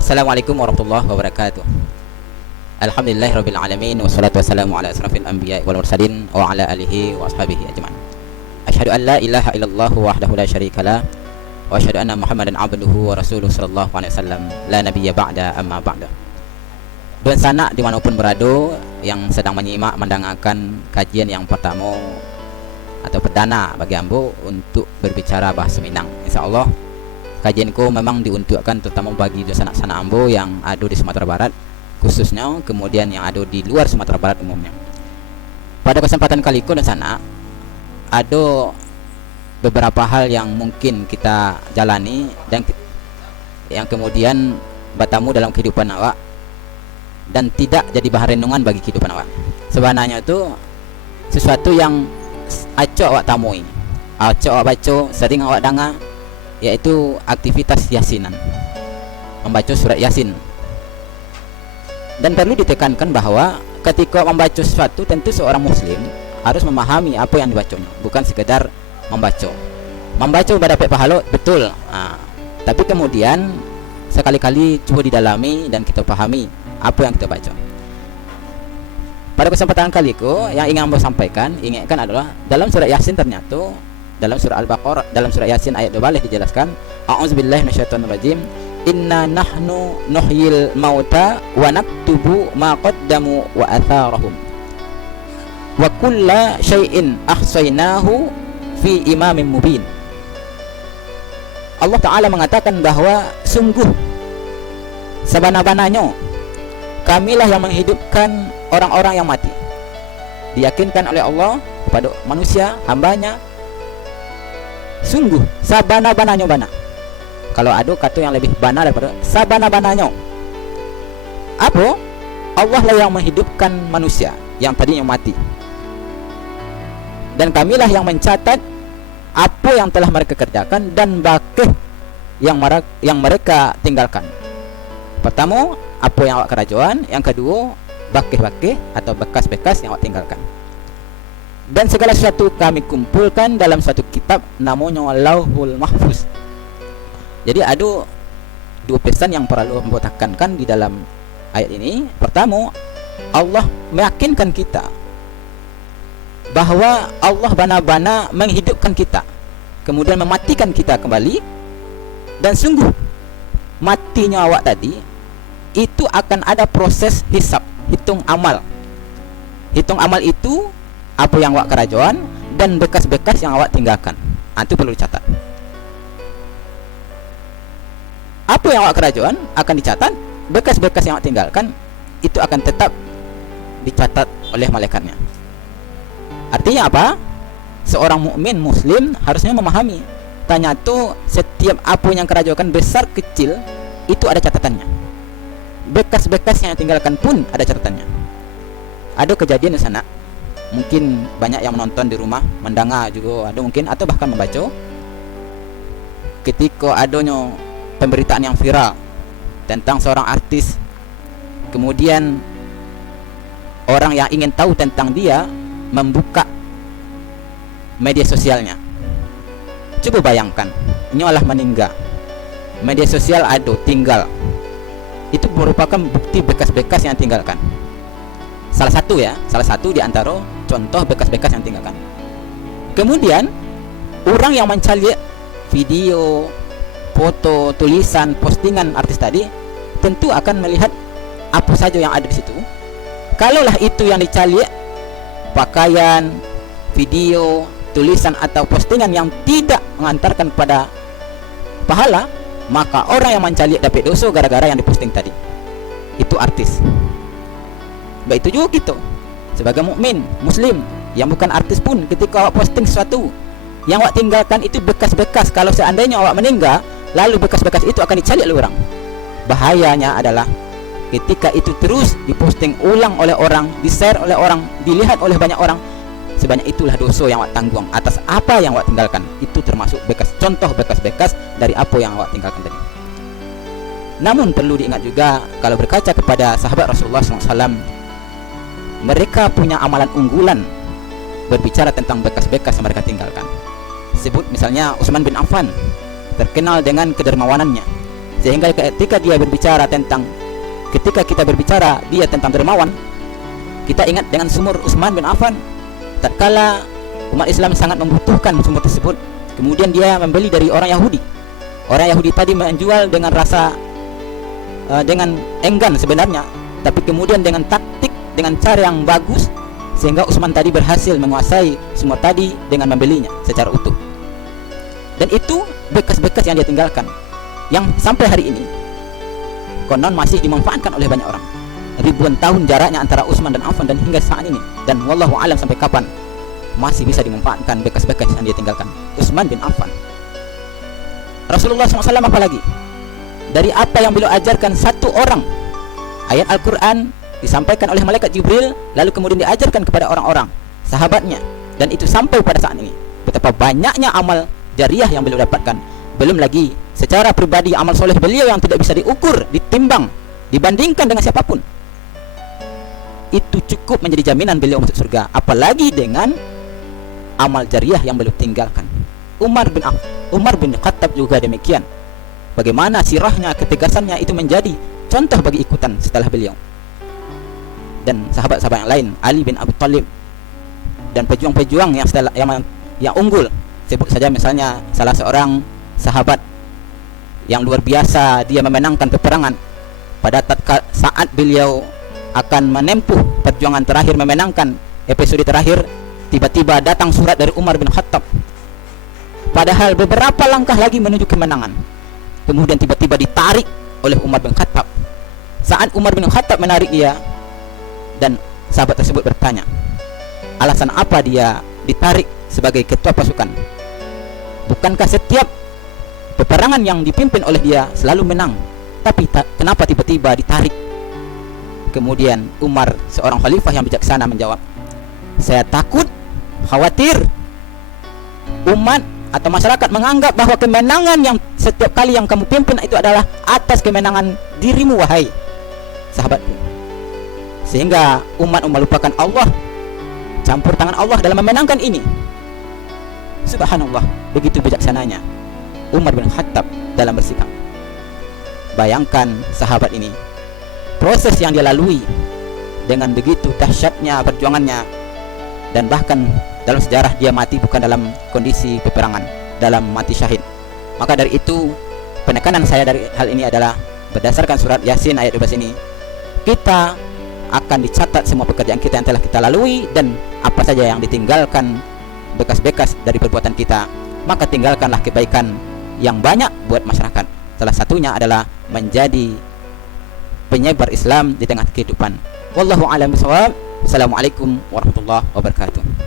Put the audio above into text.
Assalamualaikum warahmatullahi wabarakatuh. Alhamdulillahirabbil alamin wassalatu wassalamu ala asrafil anbiya'i wal mursalin wa ala alihi wa ashabihi ajma'in. Asyhadu an la ilaha illallah wahdahu la syarikalah wa asyhadu anna Muhammadan abduhu wa rasuluhu sallallahu alaihi wasallam la nabiyya ba'da amma ba'da. Dan sanak dimanapun berada yang sedang menyimak mendengarkan kajian yang pertama atau perdana bagi ambo untuk berbicara bahasa Minang. Insyaallah kajianku memang diuntukkan terutama bagi sanak-sanak ambo yang ada di Sumatera Barat khususnya, kemudian yang ada di luar Sumatera Barat umumnya. Pada kesempatan kali ini dan sana ada beberapa hal yang mungkin kita jalani dan yang kemudian bertamu dalam kehidupan awak dan tidak jadi bahan renungan bagi kehidupan awak. Sebenarnya itu sesuatu yang acok awak tamui, acok awak baca, sering awak dengar, yaitu aktivitas yasinan, membaca surat yasin. Dan perlu ditekankan bahwa ketika membaca sesuatu, tentu seorang muslim harus memahami apa yang dibacanya, bukan sekedar membaca. Membaca dapat pahala, betul, tapi kemudian sekali-kali coba didalami dan kita pahami apa yang kita baca. Pada kesempatan kali ini yang ingin saya sampaikan, ingatkan adalah dalam surat yasin ternyata dalam surah Al-Baqarah, dalam surah Yasin ayat 12 dijelaskan, a'udzubillahi minasyaitonirrajim, inna nahnu nuhyil mauta wa naktubu ma qaddamu wa atharahum wa kulla syai'in ahsaynahu fi imamin mubin. Allah Ta'ala mengatakan bahwa sungguh sabana-bananya kamilah yang menghidupkan orang-orang yang mati. Diyakinkan oleh Allah kepada manusia, hambanya. Sungguh sabana-bananya bana. Kalau ada kata yang lebih bana daripada sabana-bananya, apa? Allah lah yang menghidupkan manusia yang tadinya mati, dan kamilah yang mencatat apa yang telah mereka kerjakan dan bakih yang mereka tinggalkan. Pertama, apa yang awak kerajaan. Yang kedua, bakih-bakih atau bekas-bekas yang awak tinggalkan. Dan segala sesuatu kami kumpulkan dalam satu kitab namanya Lauhul Mahfuz. Jadi ada dua pesan yang perlu tekankan di dalam ayat ini. Pertama, Allah meyakinkan kita bahwa Allah bana-bana menghidupkan kita, kemudian mematikan kita kembali. Dan sungguh matinya awak tadi itu akan ada proses hisab, hitung amal. Hitung amal itu apa yang awak kerajaan dan bekas-bekas yang awak tinggalkan. Itu perlu dicatat. Apa yang awak kerajaan akan dicatat, bekas-bekas yang awak tinggalkan itu akan tetap dicatat oleh malaikatnya. Artinya apa? Seorang mukmin muslim harusnya memahami, ternyata setiap apa yang kerajaan besar kecil itu ada catatannya. Bekas-bekas yang tinggalkan pun ada catatannya. Ada kejadian di sana, mungkin banyak yang menonton di rumah, mendengar juga ada mungkin, atau bahkan membaca, ketika adanya pemberitaan yang viral tentang seorang artis, kemudian orang yang ingin tahu tentang dia membuka media sosialnya. Coba bayangkan, ini adalah meninggal, media sosial ada, tinggal. Itu merupakan bukti bekas-bekas yang tinggalkan. Salah satu di antara contoh bekas-bekas yang tinggalkan. Kemudian orang yang mencari video, foto, tulisan, postingan artis tadi tentu akan melihat apa saja yang ada di situ. Kalaulah itu yang dicari pakaian, video, tulisan atau postingan yang tidak mengantarkan pada pahala, maka orang yang mencari dapat dosa gara-gara yang diposting tadi. Itu artis. Begitu juga kita sebagai mukmin muslim yang bukan artis pun, ketika awak posting sesuatu yang awak tinggalkan itu bekas-bekas. Kalau seandainya awak meninggal, lalu bekas-bekas itu akan dicari oleh orang. Bahayanya adalah ketika itu terus diposting ulang oleh orang, di-share oleh orang, dilihat oleh banyak orang, sebanyak itulah dosa yang awak tanggung atas apa yang awak tinggalkan. Itu termasuk bekas, contoh bekas-bekas dari apa yang awak tinggalkan tadi. Namun perlu diingat juga, kalau berkaca kepada sahabat Rasulullah SAW, mereka punya amalan unggulan berbicara tentang bekas-bekas yang mereka tinggalkan. Sebut misalnya Utsman bin Affan, terkenal dengan kedermawanannya, Sehingga ketika kita berbicara dia tentang dermawan, kita ingat dengan sumur Utsman bin Affan. Tatkala umat Islam sangat membutuhkan sumur tersebut, kemudian dia membeli dari orang Yahudi. Orang Yahudi tadi menjual dengan rasa dengan enggan sebenarnya, tapi kemudian dengan taktik, dengan cara yang bagus, sehingga Utsman tadi berhasil menguasai sumur tadi dengan membelinya secara utuh. Dan itu bekas-bekas yang dia tinggalkan, yang sampai hari ini konon masih dimanfaatkan oleh banyak orang. Ribuan tahun jaraknya antara Utsman dan Affan, dan hingga saat ini, dan wallahu alam sampai kapan masih bisa dimanfaatkan bekas-bekas yang dia tinggalkan Utsman bin Affan. Rasulullah SAW apalagi, dari apa yang beliau ajarkan satu orang, ayat Al-Quran disampaikan oleh malaikat Jibril, lalu kemudian diajarkan kepada orang-orang sahabatnya, dan itu sampai pada saat ini. Betapa banyaknya amal jariah yang beliau dapatkan, belum lagi secara pribadi amal soleh beliau yang tidak bisa diukur, ditimbang, dibandingkan dengan siapapun. Itu cukup menjadi jaminan beliau masuk surga, apalagi dengan amal jariah yang beliau tinggalkan. Umar bin Khattab juga demikian. Bagaimana sirahnya, ketegasannya itu menjadi contoh bagi ikutan setelah beliau. Dan sahabat-sahabat yang lain, Ali bin Abi Thalib, dan pejuang-pejuang yang unggul. Sebut saja misalnya salah seorang sahabat yang luar biasa, dia memenangkan peperangan pada saat beliau akan menempuh perjuangan terakhir, memenangkan episode terakhir. Tiba-tiba datang surat dari Umar bin Khattab, padahal beberapa langkah lagi menuju kemenangan. Kemudian tiba-tiba ditarik oleh Umar bin Khattab. Saat Umar bin Khattab menarik dia, dan sahabat tersebut bertanya, alasan apa dia ditarik sebagai ketua pasukan? Bukankah setiap peperangan yang dipimpin oleh dia selalu menang? Tapi kenapa tiba-tiba ditarik? Kemudian Umar, seorang khalifah yang bijaksana, menjawab, saya takut, khawatir umat atau masyarakat menganggap bahwa kemenangan yang setiap kali yang kamu pimpin itu adalah atas kemenangan dirimu, wahai sahabatku. Sehingga umat melupakan Allah, campur tangan Allah dalam memenangkan ini. Subhanallah, begitu bijaksananya Umar bin Khattab dalam bersikap. Bayangkan sahabat ini, proses yang dia lalui dengan begitu dahsyatnya perjuangannya, dan bahkan dalam sejarah dia mati bukan dalam kondisi peperangan, dalam mati syahid. Maka dari itu, penekanan saya dari hal ini adalah berdasarkan surat Yasin ayat 12 ini, kita akan dicatat semua pekerjaan kita yang telah kita lalui, dan apa saja yang ditinggalkan, bekas-bekas dari perbuatan kita, maka tinggalkanlah kebaikan yang banyak buat masyarakat. Salah satunya adalah menjadi penyebar Islam di tengah kehidupan. Wallahu a'lam bishawab. Assalamualaikum warahmatullahi wabarakatuh.